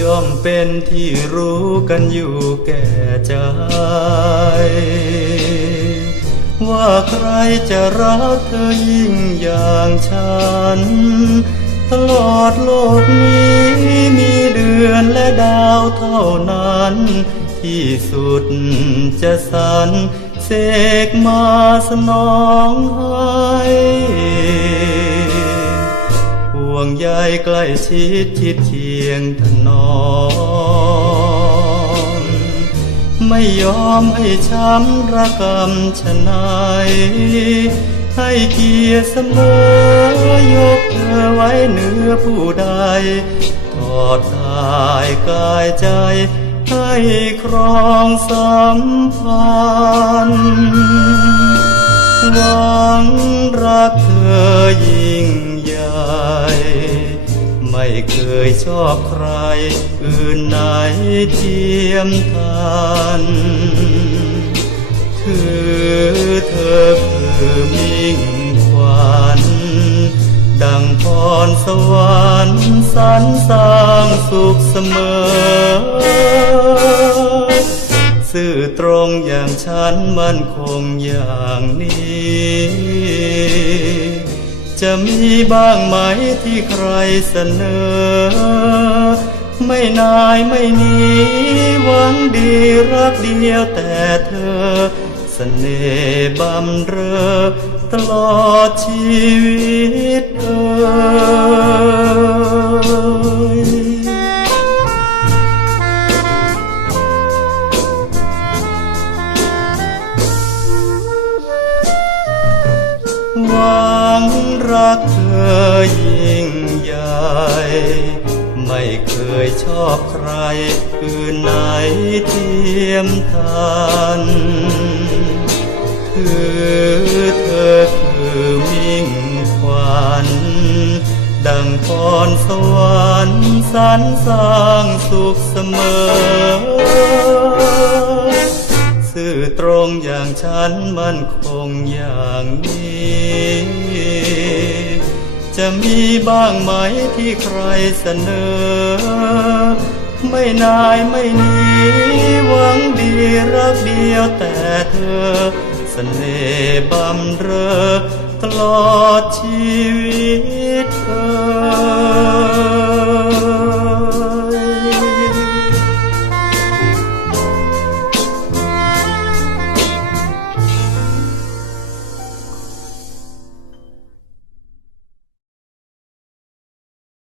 ยอมเป็นที่รู้กันอยู่แก่ใจ ว่าใครจะรักเธอยิ่งอย่างฉัน ตลอดโลกนี้มีเดือนและดาวเท่านั้น ที่สุดจะสรรเสกมาสนองให้ งใยใกล้ชิดชิดเคียงถนอมไม่ยอมให้ช้ำระกำชะนายให้เกียรติเสมอยกเธอไว้เหนือผู้ใดทอดกายกายใจ ให้ครองสัมพันธ์ หวังรักเธอยิ่งใหญ่ ไม่เคยชอบใคร อื่นไหนเทียมทันคือเธอคือมิ่งขวัญดังพรสวรรค์สรรสร้างสุขเสมอ ซื่อตรงอย่างฉันมั่นคงอย่างนี้ จะมีบ้างไหมที่ใครเสนอ ไม่นายไม่หนีหวังดีรักเดียวแต่เธอเสน่ห์บำเรอตลอดชีวิต รักเธอยิ่งใหญ่ ไม่เคยชอบใครอื่นไหนเทียมทันคือเธอคือมิ่งขวัญดังพรสวรรค์สรรสร้างสุขเสมอ ซื่อตรงอย่างฉันมั่นคงอย่างนี้ จะมีบ้างไหมที่ใครเสนอ ไม่นายไม่หนีหวังดีรักเดียวแต่เธอเสน่ห์บำเรอตลอดชีวิต